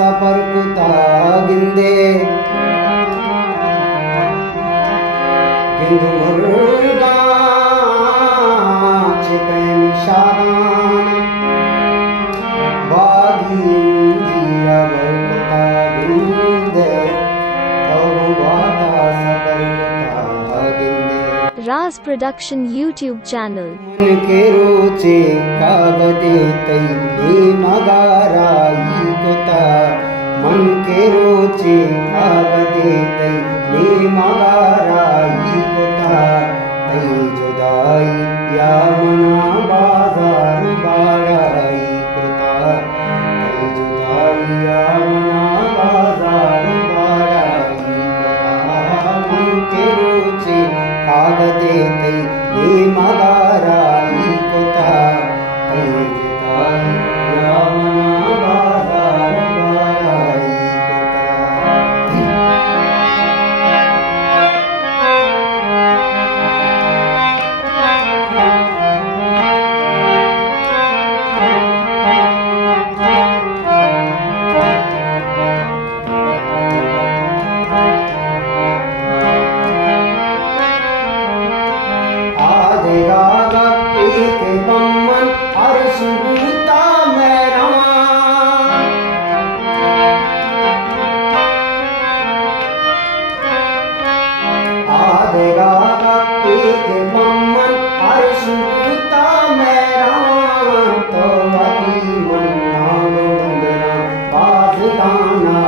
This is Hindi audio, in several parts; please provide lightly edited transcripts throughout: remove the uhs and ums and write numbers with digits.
सफर कुता गिंदे गिंदु मुर्गा छिपे निशान बागी जीरा कुता गिंदे तो बाता सफर कुता गिंदे। Raz Production YouTube channel. मन के रोचे कागदे तैली मगाराई कोता मन के रोचे कागदे तैली मगाराई कोता तई जुदाई या मना बाजार बाड़ाई कोता तई जुदाई या मना बाजार बाड़ाई कोता मन के रोचे कागदे तैली मगाराई कोता तई जुदाई या मना बाजार बाड़ाई कोता। के बम्मन हर सुबूता मैं रवां आदेगा के बम्मन हर सुबूता मैं रवां तो अति मन्ना गोंदना बाज दाना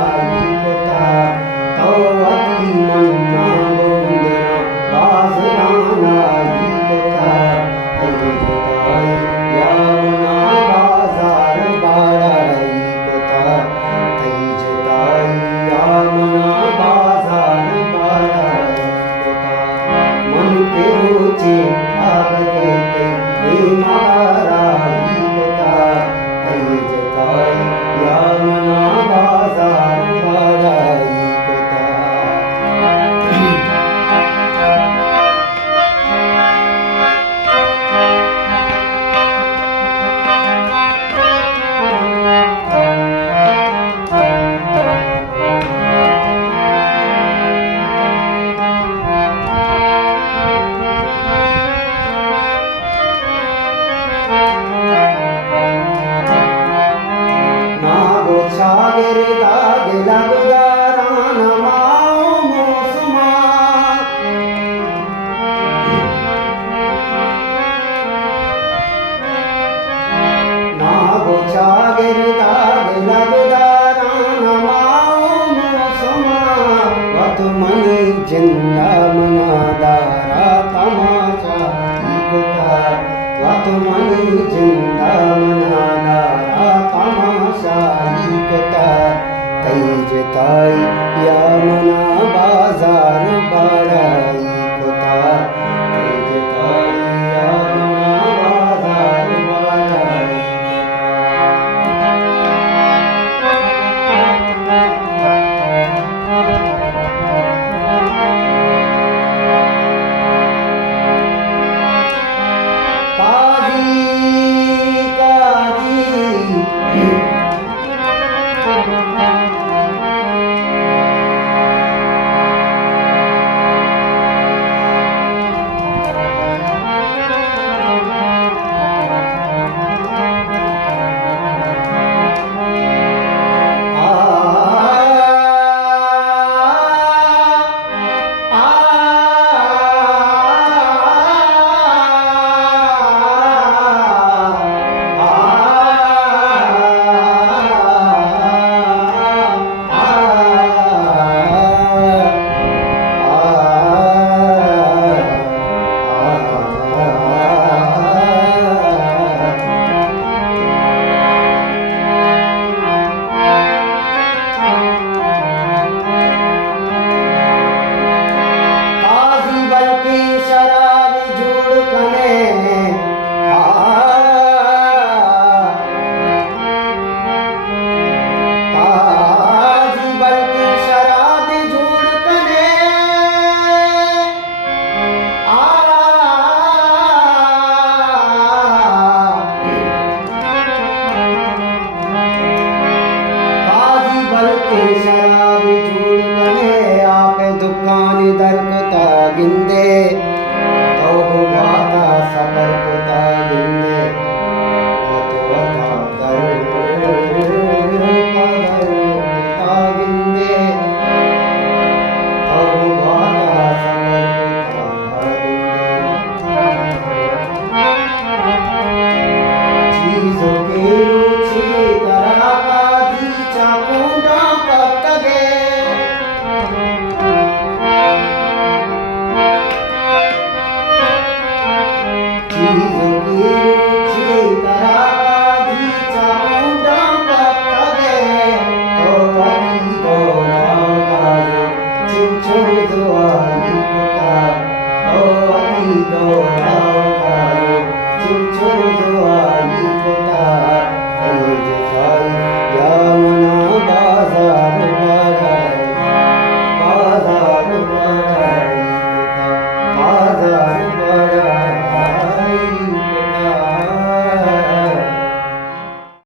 कोता तो अति मन्ना गोंदना बाज दाना कोता या मना बाजार बाड़ाई कोता तई जुदाई या मना बाजार बाड़ाई कोता मन के रोचे कागदे तैली मगाराई कोता तई जुदाई या मना बाजार बाड़ाई कोता। सागर दाग लगदारा नमाओ मौसमा नागो सागर दाग लगदारा नमाओ मौसमा वत मनी जिंदा मनादारा तमाशा कोता वत मनी जिंदा मनादारा तमाशा कोता तई जुदाई या मना बाजार बाड़ाई कोता तई जुदाई या मना बाजार बाड़ाई शराबी झूठ कने आपे दुकानी दर कुता गिंदे तो बाता सबर कुता गिंदे तो वता दर कुता गिंदे तो बाता सबर कुता गिंदे चीजों की रुचि तरह का दी चाकूटा पकगे चीजों की रुचि तरह का दी चाकूटा पकगे तो पकी को नागा चिंचो दुआई कुता तो पकी को